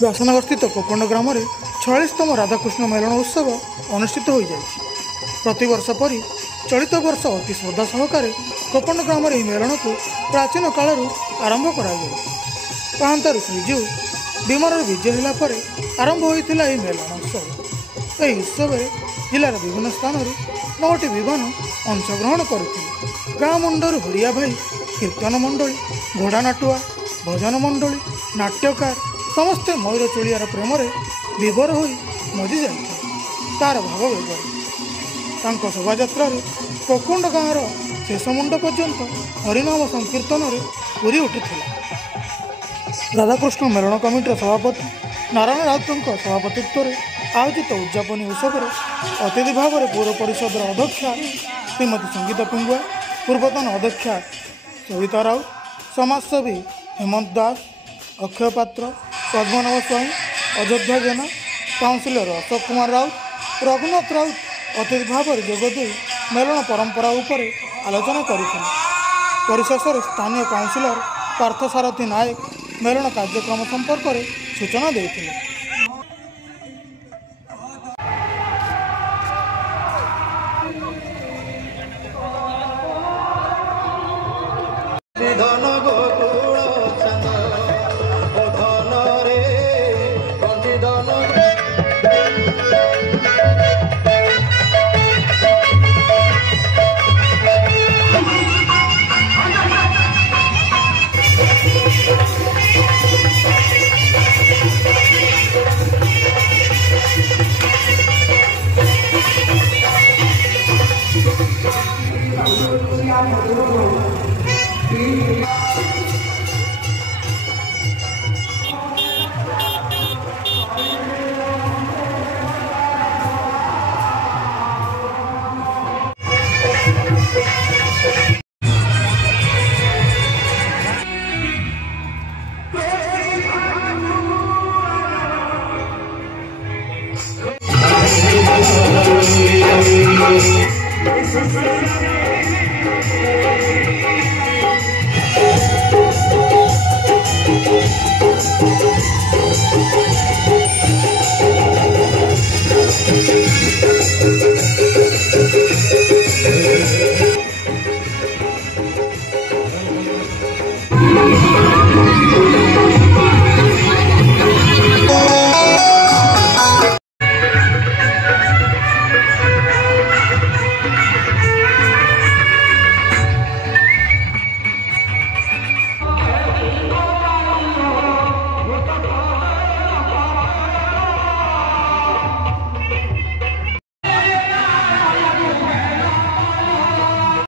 व्यासनगर स्थित कोपंड ग्राम में 46तम राधाकृष्ण मेलन उत्सव अनुष्ठित हो जाएगी। प्रतिवर्ष परी चलित वर्ष अति श्रद्धा सहकारे कोपंड ग्राम में मेलन को प्राचीन कालू आरंभ कर पाहांतार श्रीजीव विमान विजय होगापर आरंभ होता यह मेलन उत्सव। यह उत्सव जिलार विभिन्न स्थान 9टी विमान अंशग्रहण करते। गाँ मुंडर हरिया भाई, कीर्तन मंडली, घोड़ा नाटुआ, भजन मंडली, नाट्यकार समस्ते मयूर चुड़ियार प्रेम विभोर हो मजी जाते तार भाव बेगर शोभा कोकुंड गाँव शेष मुंड पर्यंत हरिनाम संकीर्तन पूरी उठी। राधाकृष्ण मेलन कमिटर सभापति नारायण राउत सभापतित्व आयोजित उद्यापनी उत्सव अतिथि भाव में पौर परिषद अध्यक्षा श्रीमती संगीता पिंगुआ, पूर्वतन अध्यक्षा सविता राउत, समाजसेवी हेमंत दास, अक्षय पात्र, पद्मनाभ स्वाई, अयोध्या जेना, काउंसिलर अशोक कुमार राउत, रघुनाथ राउत अतिथि भाव में जोगदे मेलन परंपरा उपर आलोचना करते। परिशेष स्थानीय काउंसिलर पार्थसारथी नायक मेलन कार्यक्रम संपर्क में सूचना देते।